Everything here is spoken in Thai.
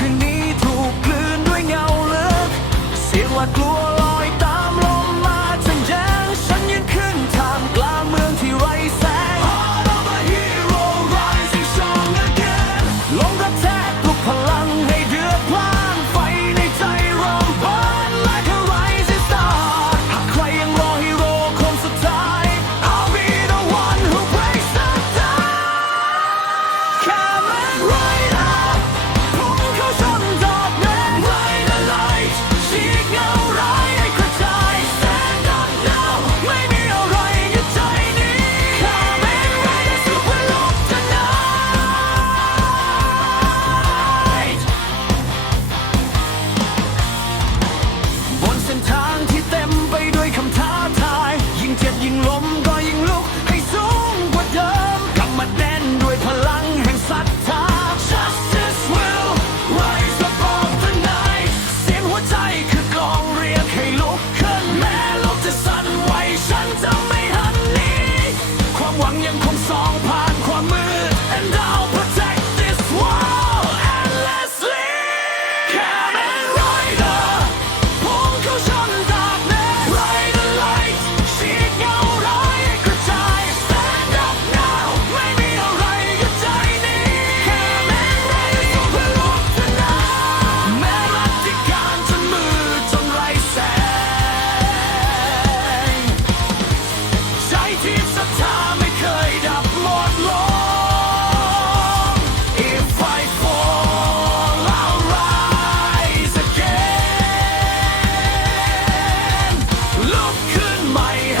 Couldn't attack. งยังคงสองผ่านความมืด and I'll protect this world endlessly Camel Rider พุ่งเข้าชน darkness Ride the light ฉีกเงาร้ายกระจาย Stand up now ไม่มีอะไรอยู่ใจนี้แค่เป็นไรก็เพื่อลุกขึ้นะแม้รักที่การจนมืดจนไรแสง ใจที่ศรัทธา My.